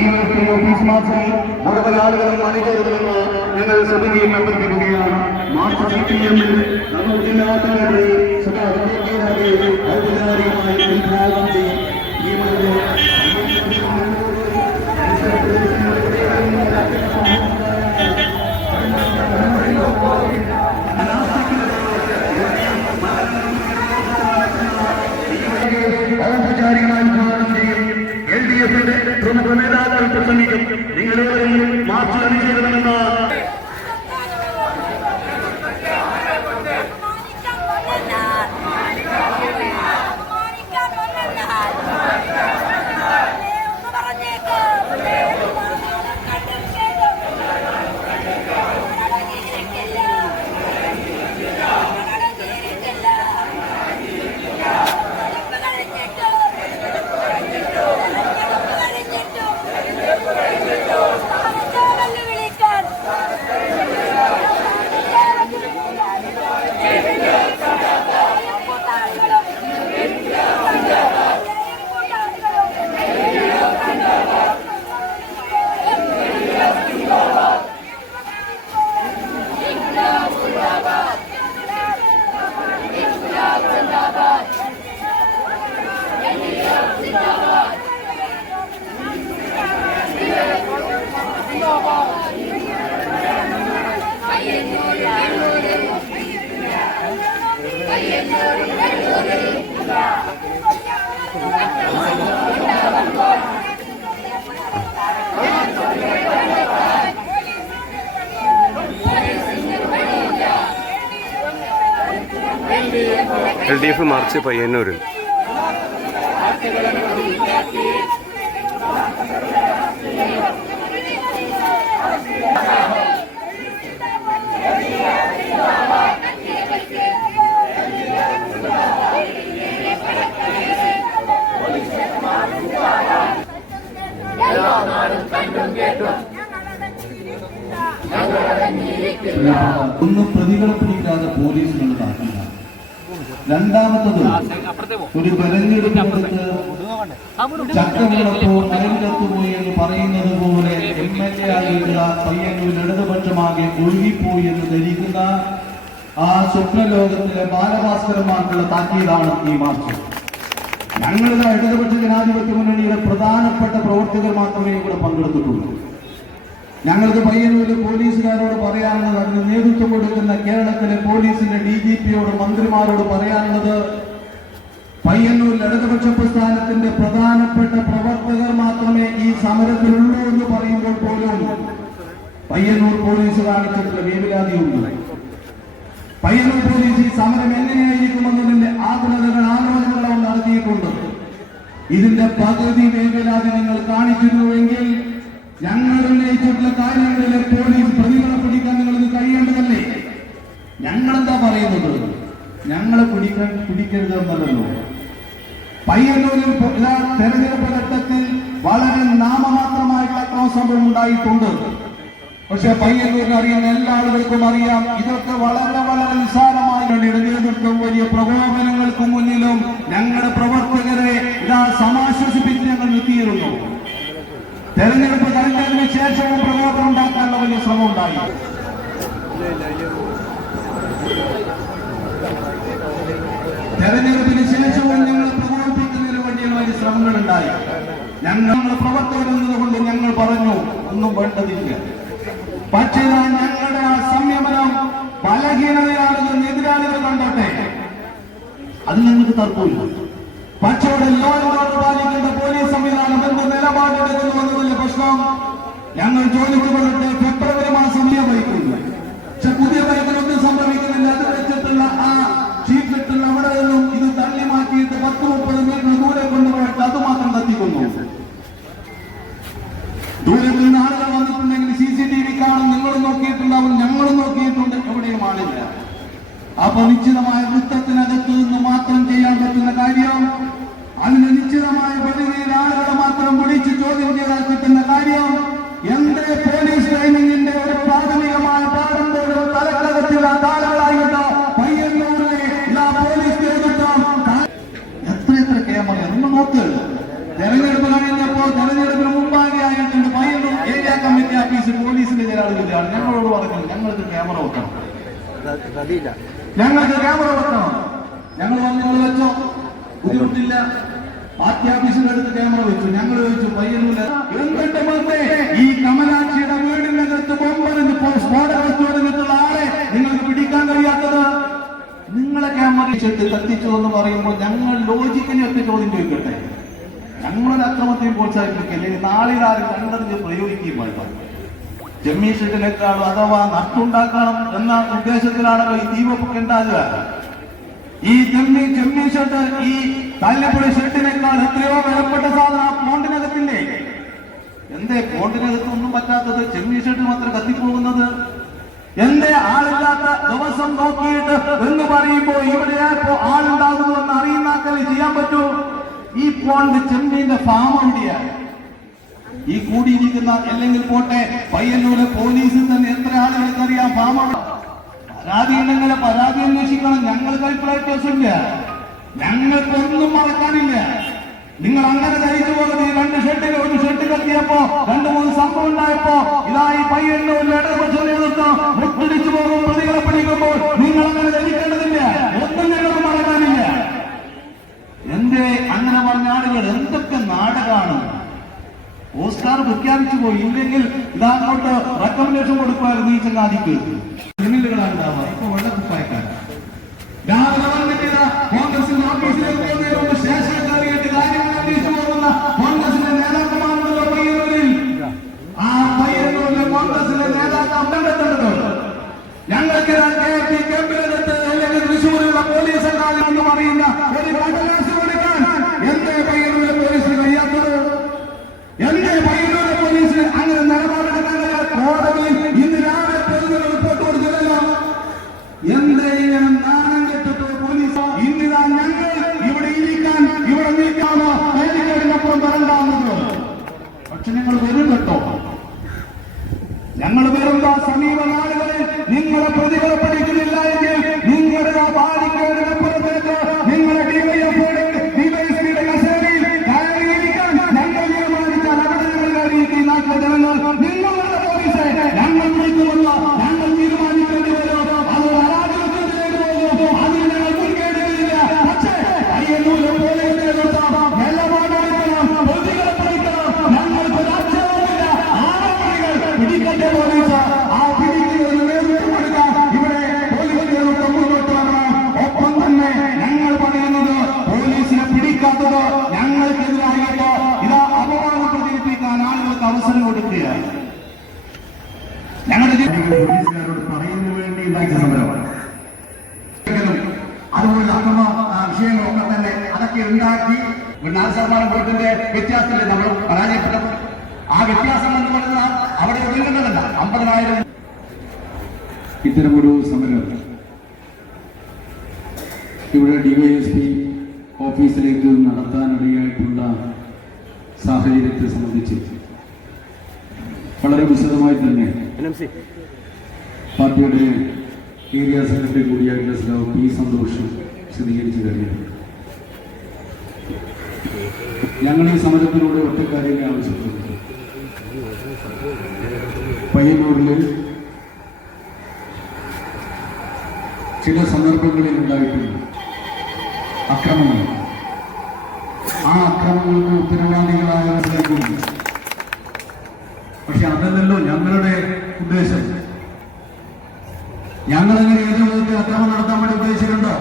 DYFI office മാർച്ചിൽ മുഴുവൻ ആളുകളും അണിചേരുമെന്ന് ഞങ്ങൾ സമിതിയിൽ അഭ്യർത്ഥിക്കുകയാണ്. മാർച്ച് CPM-ൽ കണ്ണൂർ ജില്ലാ സെക്രട്ടറി ഔപചാരികമായി ഉദ്ഘാടനം ചെയ്യും. ഔപചാരികമായി ഉദ്ഘാടനം ചെയ്യും. LDF-ന്റെ പ്രമുഖ നേതാക്കൾ പ്രസംഗിക്കും. നിങ്ങളേവരെയും മാർച്ചിൽ അണിചേരണമെന്ന് LDF മാർച്ച് പയ്യന്നൂരിൽ. ഒന്ന് പ്രതികളെ പിടിക്കാതെ പോലീസിനുള്ളതാക്കില്ല. രണ്ടാമത്തത് ഒരു തെരഞ്ഞെടുപ്പിനടുത്ത് ചക്കവിളപ്പോ മരവിലത്തുപോയി എന്ന് പറയുന്നത് പോലെ MLA ആയിട്ടുള്ള പയ്യന്നൂർ ഇടതുപക്ഷമാകെ ഒഴുകിപ്പോയി എന്ന് ധരിക്കുന്ന ആ സ്വപ്നലോകത്തിലെ ബാലഭാസ്കരന്മാർക്കുള്ള താക്കീതാണ് ഈ മാർച്ച്. ഞങ്ങളുടെ ഇടതുപക്ഷ ജനാധിപത്യ മുന്നണിയുടെ പ്രധാനപ്പെട്ട പ്രവർത്തകർ മാത്രമേ ഇവിടെ പങ്കെടുത്തിട്ടുള്ളൂ. ഞങ്ങൾക്ക് പയ്യന്നൂരിലെ പോലീസുകാരോട് പറയാനുള്ളത്, അതിന് നേതൃത്വം കൊടുക്കുന്ന കേരളത്തിലെ പോലീസിന്റെ DGP-യോട് മന്ത്രിമാരോട് പറയാനുള്ളത്, പയ്യന്നൂരിൽ ഇടതുപക്ഷ പ്രസ്ഥാനത്തിന്റെ പ്രധാനപ്പെട്ട പ്രവർത്തകർ മാത്രമേ ഈ സമരത്തിലുള്ളൂ എന്ന് പറയുമ്പോൾ പോലും പയ്യന്നൂർ പോലീസ് കാണിച്ചിട്ടുള്ള വേവലാതിയുണ്ട്. പയ്യന്നൂർ പോലീസ് ഈ സമരം എങ്ങനെയായിരിക്കുമെന്നതിന്റെ ആകുലതകൾ ആലോചനകളും നടത്തിയിട്ടുണ്ട്. ഇതിന്റെ പകുതി വേവലാതി നിങ്ങൾ കാണിച്ചിരുന്നുവെങ്കിൽ ഞങ്ങൾ ഉന്നയിച്ചിട്ടുള്ള കാര്യങ്ങളിലെ പോലീസ് പ്രതികളെ പിടിക്കാൻ നിങ്ങൾക്ക് കഴിയേണ്ടതല്ലേ? ഞങ്ങളെന്താ പറയുന്നത്? ഞങ്ങളെ പിടിക്കരുത് എന്നല്ലോ. പയ്യന്നൂരിൽ തെരഞ്ഞെടുപ്പ് ഘട്ടത്തിൽ വളരെ നാമമാത്രമായിട്ടുള്ള അക്രമസംഭവം ഉണ്ടായിട്ടുണ്ട്. പക്ഷെ പയ്യന്നൂരിന് അറിയാൻ എല്ലാ ആളുകൾക്കും അറിയാം, ഇതൊക്കെ വളരെ വളരെ നിസ്സാരമായി നേതൃത്വം വലിയ പ്രകോപനങ്ങൾക്ക് മുന്നിലും ഞങ്ങളുടെ പ്രവർത്തകരെ സമാശ്വസിപ്പിച്ച് ഞങ്ങൾ നിർത്തിയിരുന്നു. തെരഞ്ഞെടുപ്പ് കഴിഞ്ഞതിന് ശേഷവും പ്രകോപനം ഉണ്ടാക്കാനുള്ള വലിയ ശ്രമം ഉണ്ടായി. തെരഞ്ഞെടുപ്പിന് ശേഷവും ഞങ്ങളെ പ്രകോപിപ്പിക്കുന്നതിന് വേണ്ടിയുള്ള വലിയ ശ്രമങ്ങൾ ഉണ്ടായി. ഞങ്ങളുടെ പ്രവർത്തകർ എന്നതുകൊണ്ട് ഞങ്ങൾ പറഞ്ഞു ഒന്നും വേണ്ടതില്ല. പക്ഷേ ഞങ്ങളുടെ ആ സംയമനം ബലഹീനതയാണെന്ന് എതിരാളികൾ കണ്ടോട്ടെ, അത് ഞങ്ങൾക്ക് തർക്കമില്ല. പക്ഷേ ലോ ആൻഡ് ഓർഡർ പാലിക്കേണ്ട പോലീസ് സംവിധാനം എന്ത് നിലപാടെടുക്കുന്നു എന്നതിലെ പ്രശ്നം ഞങ്ങൾ ചോദിച്ചുകൊള്ളട്ടെ. ഫെബ്രുവരി മാസം വഹിക്കുന്നു. പക്ഷെ പുതിയ ബൈക്കിലൊന്നും സംഭവിക്കുന്നില്ല. അത് വെച്ചിട്ടുള്ള ആ ഷീറ്റിട്ടുള്ള അവിടെ നിന്നും ഇത് തള്ളി മാറ്റിയിട്ട് 10-30 മീറ്റർ ദൂരെ കൊണ്ടുപോയിട്ട് അത് മാത്രം കത്തിക്കുന്നു. ദൂരെ നിന്ന് ആളുകൾ വന്നിട്ടുണ്ടെങ്കിൽ CCTV കാണും. നിങ്ങളും നോക്കിയിട്ടുണ്ടാവും, ഞങ്ങളും നോക്കിയിട്ടുണ്ട്, എവിടെയും ആളില്ല. അപ്പൊ നിശ്ചിതമായ വൃത്തത്തിനകത്ത് നിന്ന് മാത്രം ചെയ്യാൻ പറ്റുന്ന കാര്യം, അതിന് നിശ്ചിതമായ പരിധിയിൽ ആളുകളെ മാത്രം വിളിച്ച് ചോദ്യം ചെയ്താൽ കിട്ടുന്ന കാര്യം, എന്റെ പോലീസ് ട്രെയിനിങ്ങിന്റെ ഒരു പ്രാഥമികമായ പാഠം പോലും തലക്കകത്തില്ല. കാലങ്ങളായിട്ട് പയ്യന്നൂരിലെ പോലീസ് നേതൃത്വം എത്ര ക്യാമറ നിങ്ങൾ നോക്കുക. തെരഞ്ഞെടുപ്പ് കഴിഞ്ഞപ്പോ തെരഞ്ഞെടുപ്പിന് മുമ്പാകെ ആയിട്ട് ഓഫീസിൽ പോലീസിന്റെ ചില ആളുകളാണ് ഞങ്ങളോട് പറഞ്ഞു ഞങ്ങൾക്ക് ക്യാമറ വെക്കണം, ഞങ്ങൾക്ക് ക്യാമറ വെക്കണം. ഞങ്ങൾ വന്നത് വെച്ചോ, ബുദ്ധിമുട്ടില്ല. പാർട്ടി ഓഫീസിന്റെ അടുത്ത് ക്യാമറ വെച്ചു. ഞങ്ങൾ ചോദിച്ചു പയ്യന്നൂല എന്നിട്ട് വന്നേ ഈ കമലാക്ഷിയുടെ വീടിനകത്ത് ബോംബറിഞ്ഞ് സ്ഫോടക വസ്തു പറഞ്ഞിട്ടുള്ള ആളെ നിങ്ങൾക്ക് പിടിക്കാൻ കഴിയാത്തത് നിങ്ങളെ ക്യാമറ വെച്ചിട്ട് കത്തിച്ചു എന്ന് പറയുമ്പോൾ ഞങ്ങൾ ലോജിക്കിനെ ഒറ്റ ചോദ്യം ചോദിക്കട്ടെ. ഞങ്ങളൊരു അക്രമത്തെയും പ്രോത്സാഹിപ്പിക്കില്ല. നാളെ കണ്ടറിഞ്ഞ് പ്രയോഗിക്കുകയുമായിട്ട് ജമ്മീ ഷെഡിനേക്കാളും അഥവാ നട്ടുണ്ടാക്കണം എന്ന ഉദ്ദേശത്തിലാണല്ലോ ഈ തീവപ്പൊക്കെ ഉണ്ടാകുക. ഈ ജമ്മി ഷെഡ് ഈ താല്യപ്പുഴ ഷെഡിനേക്കാൾ എത്രയോ വിലപ്പെട്ട സാധനം ആ പോണ്ടിനകത്തില്ലേ? എന്തേ പോണ്ടിനകത്ത് ഒന്നും പറ്റാത്തത് ജമ്മി ഷെഡ് മാത്രം കത്തിപ്പോകുന്നത്? എന്റെ ആളില്ലാത്ത ദിവസം നോക്കിയിട്ട് എന്ന് പറയുമ്പോ ഇവിടെ ആളുണ്ടാകുന്നു എന്ന് അറിയുന്നാക്കല്ലേ ചെയ്യാൻ പറ്റൂ? ഈ പോണ്ട് ചെമ്മീന്റെ ഫാം എവിടെയാണ്? ഈ കൂടിയിരിക്കുന്ന അല്ലെങ്കിൽ പോട്ടെ പയ്യന്നൂര് പോലീസിൽ തന്നെ എത്ര ആളുകൾക്ക് അറിയാം ഫാമാണ്? പരാതി ഉണ്ടെങ്കിൽ പരാതി അന്വേഷിക്കണം. ഞങ്ങൾ കൽക്കുലേറ്റേഴ്സ് ഇല്ല, ഞങ്ങൾക്കൊന്നും മറക്കാനില്ല. നിങ്ങൾ അങ്ങനെ ധരിച്ചു പോകുന്നത് ഈ ഒരു ഷെഡ് കത്തിയപ്പോ 2-3 സംഭവം ഉണ്ടായപ്പോ ഇതായി പയ്യന്നൂരിൽ ഇടതുപക്ഷ നേതൃത്വം മുട്ടിടിച്ചു പോകും പ്രതികളെ പിടിക്കുമ്പോൾ നിങ്ങൾ അങ്ങനെ ധരിക്കേണ്ടതില്ല. ഒന്നും ഞങ്ങൾക്ക് മറക്കാനില്ല. എന്തേ അങ്ങനെ പറഞ്ഞ ആളുകൾ എന്തൊക്കെ നാടകമാണ്? ഓസ്കാർ പ്രഖ്യാപിച്ചു പോയി. ഇല്ലെങ്കിൽ ഇതങ്ങോട്ട് റെക്കമെൻഡേഷൻ കൊടുക്കുമായിരുന്നു ഈ ചങ്ങാതിക്ക്. ക്രിമിനലുകളാണ് ഉണ്ടാവുക. ഇപ്പൊ വെള്ളക്കുപ്പായക്കാർ രാവിലെ വന്നിട്ട് കോൺഗ്രസിന്റെ ഓഫീസിലേക്ക് പോകുന്നതിന് ശേഷം കയറിയിട്ട് കാര്യങ്ങൾ അന്വേഷിച്ചു പോകുന്ന കോൺഗ്രസിന്റെ നേതാക്കന്മാരുള്ള പയ്യന്നൂരിൽ ആ പയ്യന്നൂരിലെ കോൺഗ്രസിന്റെ നേതാക്കൾ കണ്ടെത്തേണ്ടത് ഞങ്ങൾക്ക് ക്യാമ്പിനകത്ത് അല്ലെങ്കിൽ തൃശ്ശൂരിലുള്ള പോലീസ് എന്ന് പറയുന്ന ഒരു കടലാസ് കൊടുക്കാൻ എന്തേ പയ്യന്നൂരിലെ പോലീസിന് കഴിയാത്തത്? എന്തേ പയ്യന്നൂരിലെ പോലീസ് അങ്ങനെ നിലപാടെടുക്കാൻ കോടതിയിൽ ഇന്ന് രാവിലെ പൊതുവെ റിപ്പോർട്ട് കൊടുത്തില്ലല്ലോ? എന്തേ ഇങ്ങനെ നാണം കെട്ടിട്ട് പോലീസ് ഇന്നിതാ ഞങ്ങൾ ഇവിടെ ഇരിക്കാൻ ഇവിടെ നിൽക്കാമോ വേദിക്കേടിനപ്പുറം വരണ്ടാവുന്നത്? പക്ഷെ നിങ്ങൾ വരും കേട്ടോ. ഞങ്ങൾ വരുമ്പോ സമീപ നാളുകളിൽ നിങ്ങളെ പ്രതികളെ പഠിക്കുന്നില്ല എങ്കിൽ നിങ്ങളുടെ ബാലിക്കേടിനപ്പുറത്തേക്ക് നിങ്ങളെ ഡിവൈഎസ്പിയുടെ കസേരയിൽ കയറിയിരിക്കാൻ ഞങ്ങൾ തീരുമാനിച്ചാൽ അവിടെ ഞങ്ങൾ കയറിയിരിക്കും. നാട്ടിലെ ജനങ്ങൾ നിങ്ങളുടെ പോലീസെ ഞങ്ങൾ വിളിക്കുമല്ല, ഞങ്ങൾ തീരുമാനിക്കേണ്ടി വരും. അത് അരാജകത്വത്തിലേക്ക് പോകും. അതിന് ഞങ്ങൾ മുൻകേടുകളില്ല. പക്ഷേ പയ്യന്നൂരിലെ പോലീസ് നേതൃത്വം നിലപാടെടുക്കണം, പ്രതികളെ പഠിക്കണം. ഞങ്ങൾക്ക് രാജ്യവുമില്ല. ആരോപണികൾ പിടിക്കട്ടെ പോലീസ്. ആ പിടിക്കുന്നതിന് നേതൃത്വം കൊടുക്കാൻ ഇവിടെ പോലീസ് നേതൃത്വം മുന്നോട്ട് വരണം. ഒപ്പം തന്നെ ഞങ്ങൾ പറയുന്നത് പോലീസിനെ പിടിക്കാത്തത് ഞങ്ങൾക്കെതിരായിട്ടോ ഇതാ അപവാദം പ്രചരിപ്പിക്കാൻ ആളുകൾക്ക് അവസരം കൊടുക്കുകയാണ്. ഞങ്ങളുടെ പോലീസുകാരോട് പറയുന്നതിന് വേണ്ടി ഉണ്ടാക്കിയ സമരമാണ്. അതുപോലെ അക്രമ വിഷയങ്ങളൊക്കെ തന്നെ അതൊക്കെ ഉണ്ടാക്കി 4% വോട്ടിന്റെ വ്യത്യാസത്തിൽ നമ്മൾ പരാജയപ്പെട്ടത്. ആ വ്യത്യാസം എന്ന് പറയുന്നത് അവിടെ ഒതുങ്ങുന്നതല്ല. 50,000 ഇത്തരമൊരു സമരം ഇവിടെ ഡിവൈഎസ്പി ഓഫീസിലേക്ക് നടത്താനിടയായിട്ടുള്ള സാഹചര്യത്തെ സംബന്ധിച്ച് വളരെ വിശദമായി തന്നെ പാർട്ടിയുടെ ഏരിയ സെക്രട്ടറി കൂടിയായിട്ടുള്ള ശ്രീ പി സന്തോഷ് വിശദീകരിച്ചു കഴിഞ്ഞു. ഞങ്ങൾ ഈ സമരത്തിലൂടെ ഒറ്റ കാര്യങ്ങൾ ആവശ്യപ്പെടുന്നു. പയ്യന്നൂരിൽ ചില സന്ദർഭങ്ങളിൽ ഉണ്ടായിട്ടുണ്ട് അക്രമങ്ങൾ. ആ അക്രമങ്ങൾക്ക് ഉത്തരവാദികളായവരിലേക്കും. പക്ഷെ അതല്ലല്ലോ ഞങ്ങളുടെ ഉദ്ദേശം. ഞങ്ങളെങ്ങനെ ഏത് വിധത്തിൽ അക്രമം നടത്താൻ വേണ്ടി ഉദ്ദേശിച്ചിട്ടുണ്ടോ?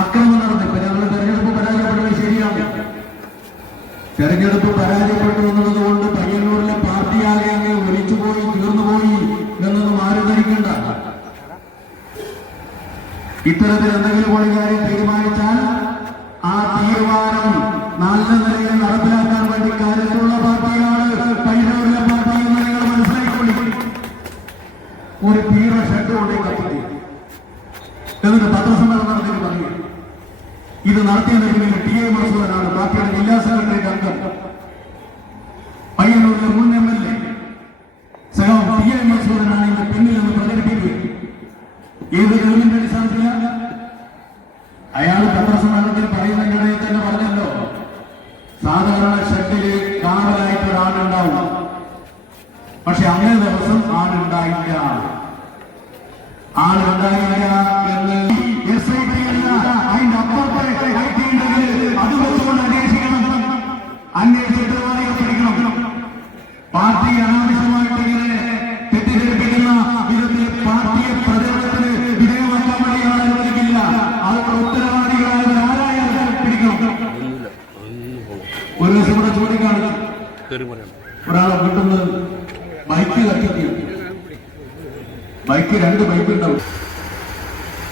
അക്രമം നടത്തി. ഇപ്പൊ ഞങ്ങൾ തെരഞ്ഞെടുപ്പ് പരാജയപ്പെടുന്നത് ശരിയാണ്. തെരഞ്ഞെടുപ്പ് പരാജയപ്പെട്ടു എന്നുള്ളത് കൊണ്ട് പയ്യന്നൂരിലെ പാർട്ടിയാകെ അങ്ങ് ഒലിച്ചുപോയി തീർന്നുപോയി എന്നൊന്നും ആരും ധരിക്കണ്ട. ഇത്തരത്തിൽ എന്തെങ്കിലും ഒരു കാര്യം തീരുമാനിച്ചാൽ ആ തീരുമാനം നല്ല നിലയിൽ നടപ്പിലാക്കാൻ വേണ്ടി കാര്യത്തിലുള്ള പാർട്ടിയാണ് പയ്യന്നൂരിലെ പാർട്ടി എന്ന് നിങ്ങൾ മനസ്സിലാക്കിക്കൊള്ളി. ഒരു തീവ്ര ഷെഡ് കൊണ്ടേ കത്തി എന്നിട്ട് പത്രസമ്മേളനം നടത്തിയിട്ട് പറഞ്ഞു ഇത് നടത്തിയതിന് ടി.എ. മസൂദനാണ് പാർട്ടിയുടെ ജില്ലാ സെക്രട്ടറി അംഗം. പയ്യന്നൂരിലെ മുൻ എം.എൽ.എ. സഖാവ് ടി.എ. മസൂദനാണ് ഇതിന്റെ പിന്നിൽ നിന്ന് പ്രചരിപ്പിക്കുക. ഏത് ഗവൺമെന്റ് അടിസ്ഥാനത്തിലാണ്? അയാൾ പത്രസമ്മേളനത്തിൽ പറയുന്നതിനിടയിൽ തന്നെ പറഞ്ഞല്ലോ ആളുണ്ടായില്ല എന്ന് SIT അല്ല, അതിന്റെ അപ്പുറത്തെ IT ഉണ്ടെങ്കിൽ അത് വെച്ചുകൊണ്ട് അന്വേഷിക്കണം. അന്വേഷിച്ചിട്ട് പിടിക്കണം. പാർട്ടി അനാവശ്യമായിട്ട് ഇങ്ങനെ തെറ്റിദ്ധരിപ്പിക്കുന്ന വിധത്തിൽ പാർട്ടിയെ പ്രചരണത്തിന് വിധേയമാക്കാൻ വേണ്ടി അനുവദിക്കില്ല. അതുകൊണ്ട് ഉത്തരവാദികളായ ആരായാലും പിടിക്കണം. ഒരു ദിവസം ഇവിടെ ചൂണ്ടിക്കാണിച്ചു, ഒരാളെ വീട്ടിൽ ബൈക്ക് കത്തിക്കും. ബൈക്ക് 2 ബൈക്ക് ഉണ്ടാവും.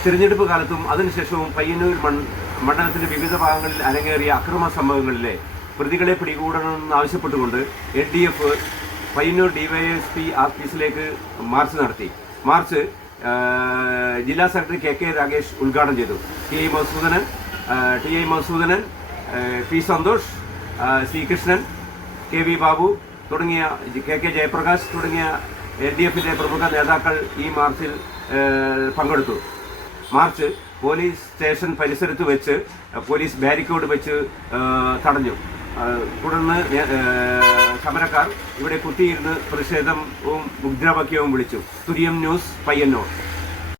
തിരഞ്ഞെടുപ്പ് കാലത്തും അതിനുശേഷവും പയ്യന്നൂർ മണ്ഡലത്തിന്റെ വിവിധ ഭാഗങ്ങളിൽ അരങ്ങേറിയ അക്രമ സംഭവങ്ങളിലെ പ്രതികളെ പിടികൂടണമെന്ന് ആവശ്യപ്പെട്ടുകൊണ്ട് LDF പയ്യന്നൂർ DYSP ഓഫീസിലേക്ക് മാർച്ച് നടത്തി. മാർച്ച് ജില്ലാ സെക്രട്ടറി KK രാഗേഷ് ഉദ്ഘാടനം ചെയ്തു. TI Madhusoodanan, P Santhosh, C Krishnan, KV Babu തുടങ്ങിയ KK ജയപ്രകാശ് തുടങ്ങിയ LDFന്റെ പ്രമുഖ നേതാക്കൾ ഈ മാർച്ചിൽ പങ്കെടുത്തു. മാർച്ച് പോലീസ് സ്റ്റേഷൻ പരിസരത്ത് വെച്ച് പോലീസ് ബാരിക്കേഡ് വെച്ച് തടഞ്ഞു. തുടർന്ന് സമരക്കാർ ഇവിടെ കുത്തിയിരുന്ന് പ്രതിഷേധവും മുദ്രാവാക്യവും വിളിച്ചു. തുര്യം ന്യൂസ് പയ്യന്നൂർ.